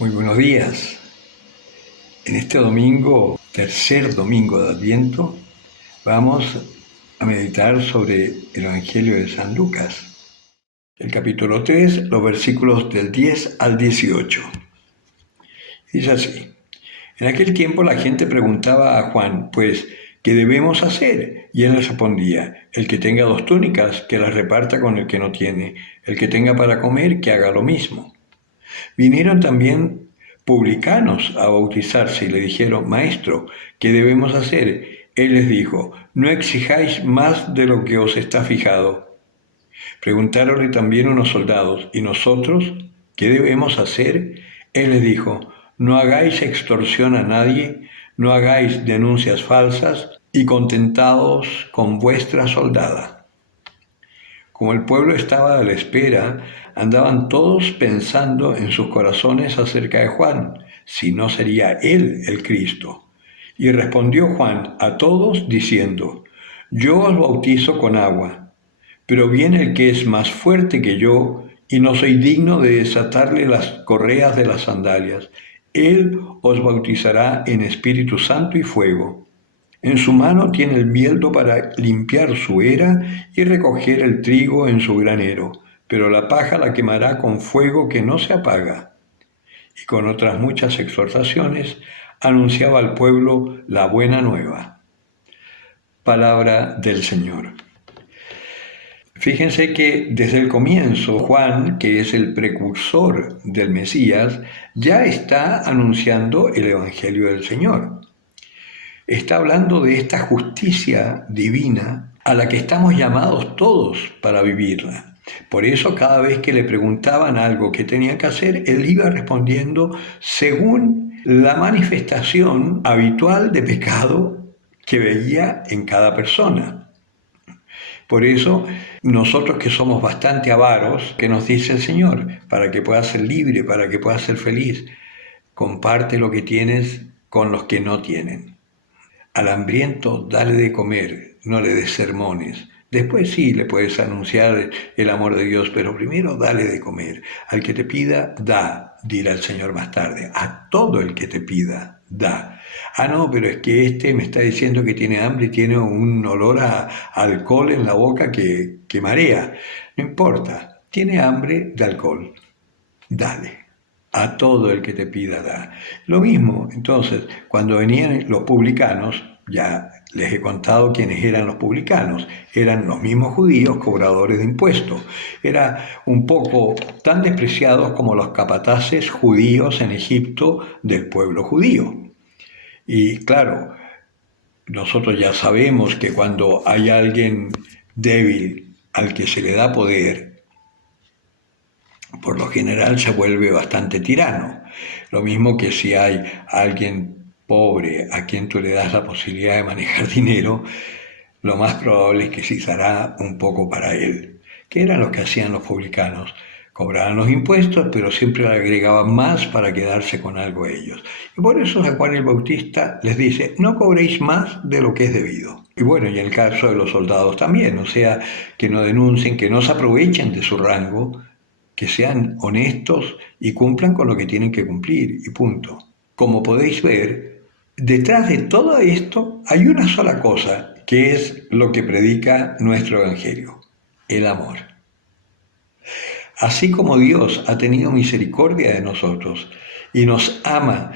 Muy buenos días. En este domingo, tercer domingo de Adviento, vamos a meditar sobre el Evangelio de San Lucas, el capítulo 3, los versículos del 10 al 18. Dice así: En aquel tiempo la gente preguntaba a Juan, pues, ¿qué debemos hacer? Y él les respondía: el que tenga 2 túnicas, que las reparta con el que no tiene; el que tenga para comer, que haga lo mismo. Vinieron también publicanos a bautizarse y le dijeron: Maestro, ¿qué debemos hacer? Él les dijo: No exijáis más de lo que os está fijado. Preguntáronle también unos soldados: ¿Y nosotros qué debemos hacer? Él les dijo: No hagáis extorsión a nadie, no hagáis denuncias falsas, y contentaos con vuestra soldada. Como el pueblo estaba a la espera, andaban todos pensando en sus corazones acerca de Juan, si no sería él el Cristo. Y respondió Juan a todos diciendo: Yo os bautizo con agua, pero viene el que es más fuerte que yo, y no soy digno de desatarle las correas de las sandalias. Él os bautizará en Espíritu Santo y fuego. En su mano tiene el bieldo para limpiar su era y recoger el trigo en su granero, pero la paja la quemará con fuego que no se apaga. Y con otras muchas exhortaciones anunciaba al pueblo la buena nueva. Palabra del Señor. Fíjense que desde el comienzo Juan, que es el precursor del Mesías, ya está anunciando el Evangelio del Señor. Está hablando de esta justicia divina a la que estamos llamados todos para vivirla. Por eso cada vez que le preguntaban algo que tenía que hacer, él iba respondiendo según la manifestación habitual de pecado que veía en cada persona. Por eso, nosotros que somos bastante avaros, que nos dice el Señor, para que puedas ser libre, para que puedas ser feliz, comparte lo que tienes con los que no tienen. Al hambriento dale de comer, no le des sermones. Después sí le puedes anunciar el amor de Dios, pero primero dale de comer. Al que te pida, da, dirá el Señor más tarde. A todo el que te pida, da. Ah, no, pero es que este me está diciendo que tiene hambre y tiene un olor a alcohol en la boca que marea. No importa, tiene hambre de alcohol. Dale. A todo el que te pida, da. Lo mismo, entonces, cuando venían los publicanos, ya les he contado quiénes eran los publicanos, eran los mismos judíos cobradores de impuestos. Era un poco tan despreciados como los capataces judíos en Egipto del pueblo judío. Y claro, nosotros ya sabemos que cuando hay alguien débil al que se le da poder, por lo general se vuelve bastante tirano. Lo mismo que si hay alguien pobre a quien tú le das la posibilidad de manejar dinero, lo más probable es que sí será un poco para él. ¿Qué eran los que hacían los publicanos? Cobraban los impuestos, pero siempre le agregaban más para quedarse con algo ellos. Y por eso San Juan el Bautista les dice: no cobréis más de lo que es debido. Y bueno, y en el caso de los soldados también, o sea, que no denuncien, que no se aprovechen de su rango, que sean honestos y cumplan con lo que tienen que cumplir, y punto. Como podéis ver, detrás de todo esto hay una sola cosa, que es lo que predica nuestro Evangelio: el amor. Así como Dios ha tenido misericordia de nosotros y nos ama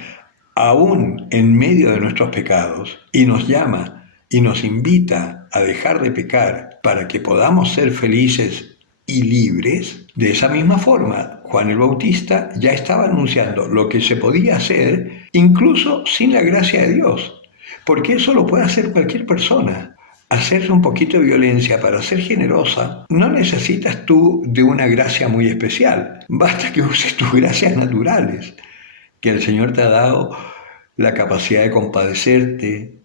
aún en medio de nuestros pecados, y nos llama y nos invita a dejar de pecar para que podamos ser felices y libres, de esa misma forma Juan el Bautista ya estaba anunciando lo que se podía hacer incluso sin la gracia de Dios, porque eso lo puede hacer cualquier persona. Hacer un poquito de violencia para ser generosa, no necesitas tú de una gracia muy especial, basta que uses tus gracias naturales, que el Señor te ha dado: la capacidad de compadecerte,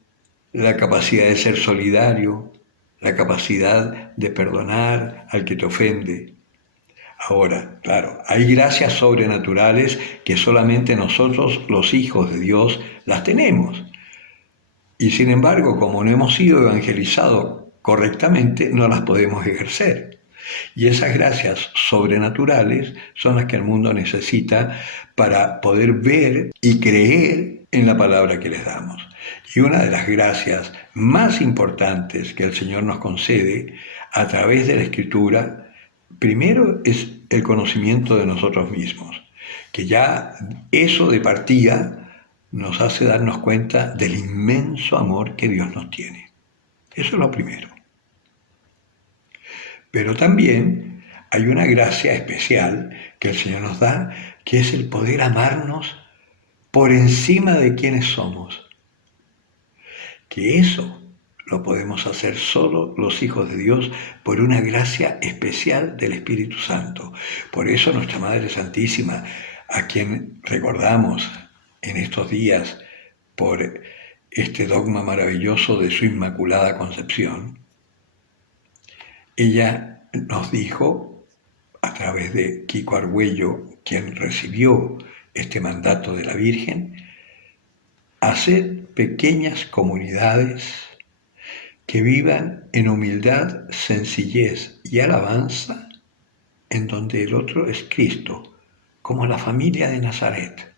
la capacidad de ser solidario, la capacidad de perdonar al que te ofende. Ahora, claro, hay gracias sobrenaturales que solamente nosotros, los hijos de Dios, las tenemos. Y sin embargo, como no hemos sido evangelizados correctamente, no las podemos ejercer. Y esas gracias sobrenaturales son las que el mundo necesita para poder ver y creer en la palabra que les damos. Y una de las gracias más importantes que el Señor nos concede a través de la Escritura, primero es el conocimiento de nosotros mismos, que ya eso de partida nos hace darnos cuenta del inmenso amor que Dios nos tiene. Eso es lo primero. Pero también hay una gracia especial que el Señor nos da, que es el poder amarnos por encima de quienes somos. Que eso lo podemos hacer solo los hijos de Dios por una gracia especial del Espíritu Santo. Por eso nuestra Madre Santísima, a quien recordamos en estos días por este dogma maravilloso de su Inmaculada Concepción, ella nos dijo, a través de Kiko Argüello, quien recibió este mandato de la Virgen, hacer pequeñas comunidades que vivan en humildad, sencillez y alabanza, en donde el otro es Cristo, como la familia de Nazaret.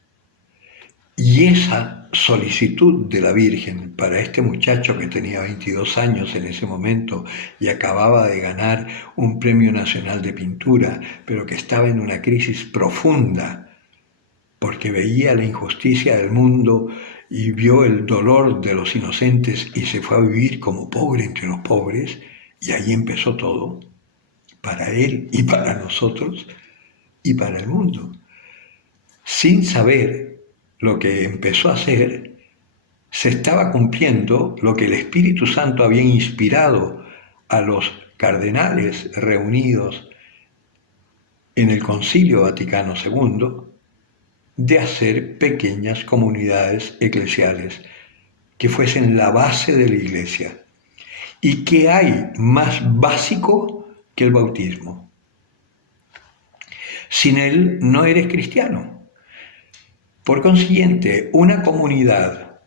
Y esa solicitud de la Virgen para este muchacho que tenía 22 años en ese momento y acababa de ganar un premio nacional de pintura, pero que estaba en una crisis profunda porque veía la injusticia del mundo y vio el dolor de los inocentes y se fue a vivir como pobre entre los pobres, y ahí empezó todo, para él y para nosotros y para el mundo. Sin saber lo que empezó a hacer, se estaba cumpliendo lo que el Espíritu Santo había inspirado a los cardenales reunidos en el Concilio Vaticano II, de hacer pequeñas comunidades eclesiales que fuesen la base de la iglesia. ¿Y qué hay más básico que el bautismo? Sin él no eres cristiano. Por consiguiente, una comunidad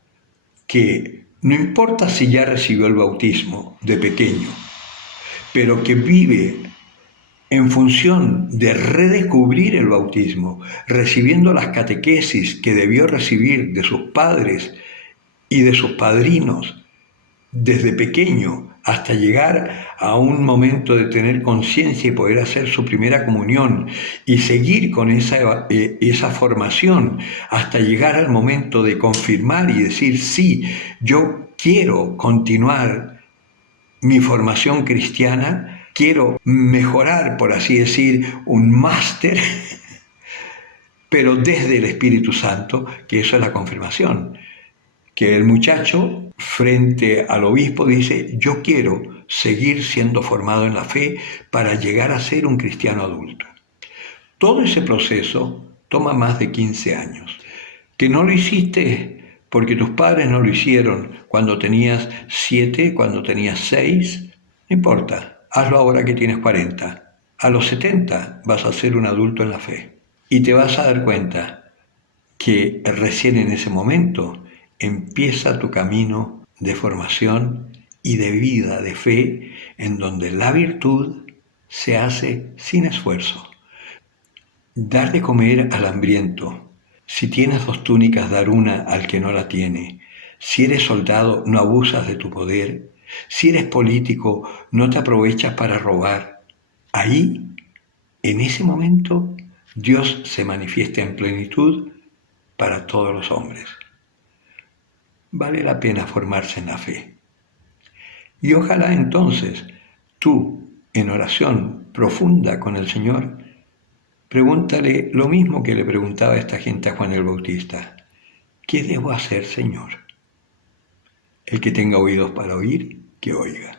que no importa si ya recibió el bautismo de pequeño, pero que vive en función de redescubrir el bautismo, recibiendo las catequesis que debió recibir de sus padres y de sus padrinos desde pequeño hasta llegar a un momento de tener conciencia y poder hacer su primera comunión y seguir con esa formación hasta llegar al momento de confirmar y decir, sí, yo quiero continuar mi formación cristiana, quiero mejorar, por así decir, un máster, pero desde el Espíritu Santo, que eso es la confirmación. Que el muchacho frente al obispo dice, yo quiero seguir siendo formado en la fe para llegar a ser un cristiano adulto. Todo ese proceso toma más de 15 años. Que no lo hiciste porque tus padres no lo hicieron cuando tenías 7, cuando tenías 6, no importa, hazlo ahora que tienes 40. A los 70 vas a ser un adulto en la fe y te vas a dar cuenta que recién en ese momento empieza tu camino de formación y de vida, de fe, en donde la virtud se hace sin esfuerzo. Dar de comer al hambriento. Si tienes 2 túnicas, dar una al que no la tiene. Si eres soldado, no abusas de tu poder. Si eres político, no te aprovechas para robar. Ahí, en ese momento, Dios se manifiesta en plenitud para todos los hombres. Vale la pena formarse en la fe. Y ojalá entonces tú, en oración profunda con el Señor, pregúntale lo mismo que le preguntaba esta gente a Juan el Bautista. ¿Qué debo hacer, Señor? El que tenga oídos para oír, que oiga.